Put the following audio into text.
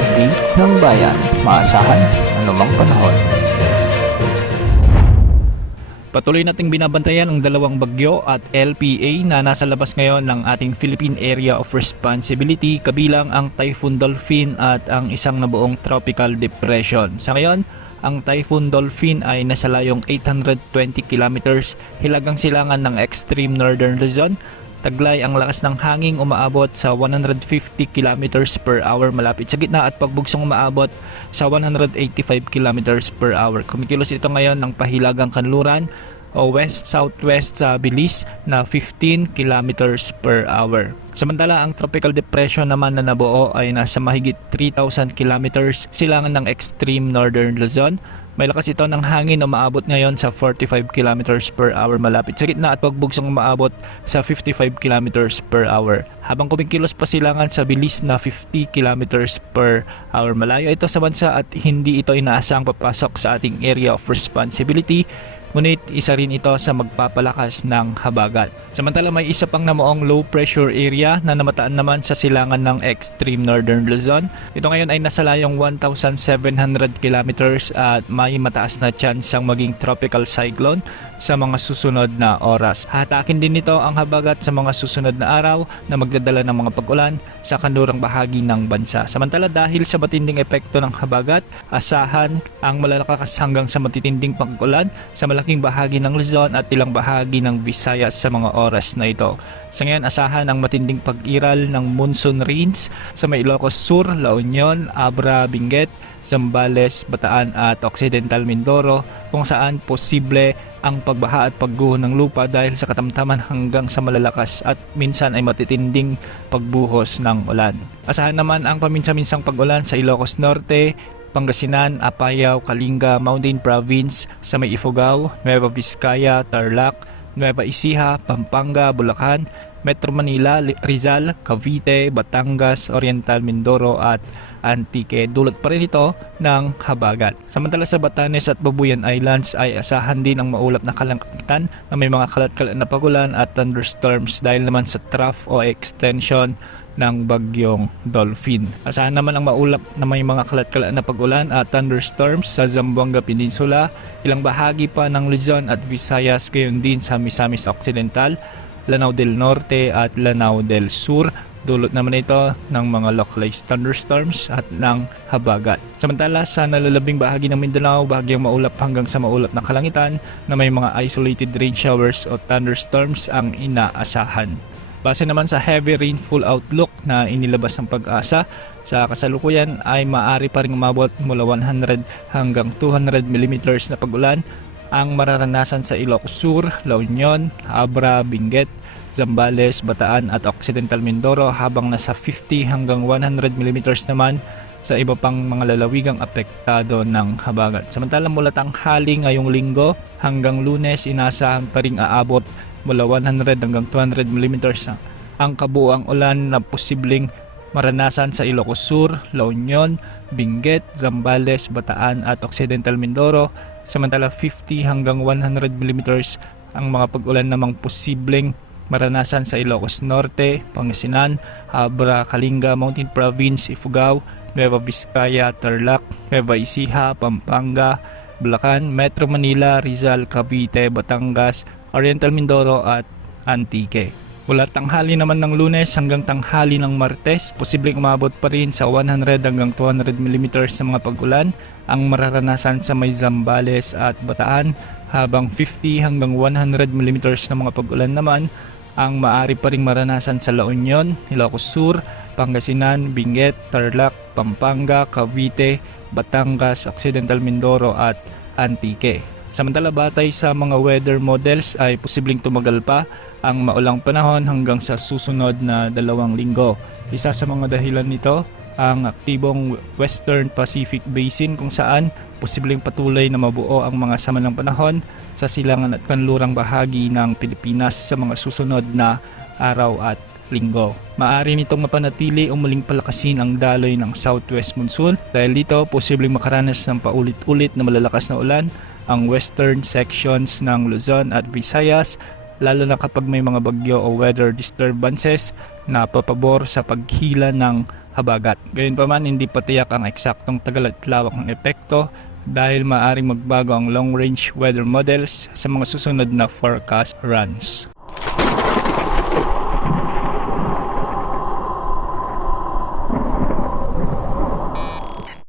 update ng bayan, maasahan anumang panahon. Patuloy nating binabantayan ang dalawang bagyo at LPA na nasa labas ngayon ng ating Philippine Area of Responsibility, kabilang ang Typhoon Dolphin at ang isang nabuong tropical depression. Sa ngayon, ang Typhoon Dolphin ay nasa layong 820 kilometers hilagang silangan ng extreme northern Luzon. Taglay ang lakas ng hangin, umaabot sa 150 kilometers per hour malapit sa gitna at pagbugsong umaabot sa 185 kilometers per hour. Kumikilos ito ngayon ng pahilagang kanluran o west-southwest sa bilis na 15 kilometers per hour. Samantala, ang tropical depression naman na nabuo ay nasa mahigit 3,000 kilometers silangan ng extreme northern Luzon. May lakas ito ng hangin, umaabot ngayon sa 45 kilometers per hour malapit sa gitna at pagbugsong umaabot sa 55 kilometers per hour. Habang kumikilos pa silangan sa bilis na 50 kilometers per hour. Malayo ito sa bansa at hindi ito inaasang papasok sa ating area of responsibility. Ngunit isa rin ito sa magpapalakas ng habagat. Samantala, may isa pang namuong low pressure area na namataan naman sa silangan ng extreme northern Luzon. Ito ngayon ay nasa layong 1,700 kilometers at may mataas na chance ang maging tropical cyclone sa mga susunod na oras. Hatakin din nito ang habagat sa mga susunod na araw na magdadala ng mga pag-ulan sa kanlurang bahagi ng bansa. Samantala, dahil sa matinding epekto ng habagat, asahan ang malalakas hanggang sa matitinding pag-ulan sa malaking bahagi ng Luzon at ilang bahagi ng Visayas sa mga oras na ito. Sa ngayon, asahan ang matinding pag-iral ng monsoon rains sa may Ilocos Sur, La Union, Abra, Benguet, Zambales, Bataan at Occidental Mindoro, kung saan posible ang pagbaha at pagguho ng lupa dahil sa katamtaman hanggang sa malalakas at minsan ay matitinding pagbuhos ng ulan. Asahan naman ang paminsan-minsang pag-ulan sa Ilocos Norte, Pangasinan, Apayao, Kalinga, Mountain Province, sa may Ifugao, Nueva Vizcaya, Tarlac, Nueva Ecija, Pampanga, Bulacan, Metro Manila, Rizal, Cavite, Batangas, Oriental Mindoro at Antique. Dulot pa rin ito ng habagat. Samantala sa Batanes at Babuyan Islands ay asahan din ang maulap na kalangitan na may mga kalat-kalat na pagulan at thunderstorms dahil naman sa trough o extension ng bagyong Dolphin. Asahan naman ang maulap na may mga kalat-kalat na pagulan at thunderstorms sa Zamboanga Peninsula, ilang bahagi pa ng Luzon at Visayas, gayon din sa Misamis Occidental, Lanao del Norte at Lanao del Sur. Dulot naman ito ng mga localized thunderstorms at ng habagat. Samantala, sa nalalabing bahagi ng Mindanao, bahagyang maulap hanggang sa maulap na kalangitan na may mga isolated rain showers o thunderstorms ang inaasahan. Base naman sa heavy rainfall outlook na inilabas ng Pag-asa, sa kasalukuyan ay maaari pa ring umabot mula 100 hanggang 200 mm na pag-ulan ang mararanasan sa Ilocos Sur, La Union, Abra, Benguet, Zambales, Bataan at Occidental Mindoro, habang nasa 50 hanggang 100 mm naman sa iba pang mga lalawigang apektado ng habagat. Samantala, mula tanghali ngayong linggo hanggang Lunes, inaasahan pa ring aabot mula 100 hanggang 200 mm ang kabuuang ulan na posibleng maranasan sa Ilocos Sur, La Union, Benguet, Zambales, Bataan at Occidental Mindoro. Samantala, 50 hanggang 100 mm ang mga pag-ulan namang posibleng maranasan sa Ilocos Norte, Pangasinan, Abra, Kalinga, Mountain Province, Ifugao, Nueva Vizcaya, Tarlac, Nueva Ecija, Pampanga, Bulacan, Metro Manila, Rizal, Cavite, Batangas, Oriental Mindoro at Antique. Mula tanghali naman ng Lunes hanggang tanghali ng Martes, posibleng umabot pa rin sa 100 hanggang 200 mm sa mga pag-ulan ang mararanasan sa may Zambales at Bataan, habang 50 hanggang 100 mm na mga pag-ulan naman ang maaari pa ring maranasan sa La Union, Ilocos Sur, Pangasinan, Benguet, Tarlac, Pampanga, Cavite, Batangas, Occidental Mindoro at Antique. Samantala, batay sa mga weather models ay posibleng tumagal pa ang maulang panahon hanggang sa susunod na 2 linggo. Isa sa mga dahilan nito ang aktibong Western Pacific Basin, kung saan posibleng patuloy na mabuo ang mga sama ng panahon sa silangan at kanlurang bahagi ng Pilipinas sa mga susunod na araw at linggo. Maaari nitong mapanatili o muling palakasin ang daloy ng southwest monsoon. Dahil dito, posibleng makaranas ng paulit-ulit na malalakas na ulan ang western sections ng Luzon at Visayas, lalo na kapag may mga bagyo o weather disturbances na papabor sa paghila ng habagat. Gayunpaman, hindi pa tiyak ang eksaktong tagal at lawak ng epekto dahil maaaring magbago ang long-range weather models sa mga susunod na forecast runs.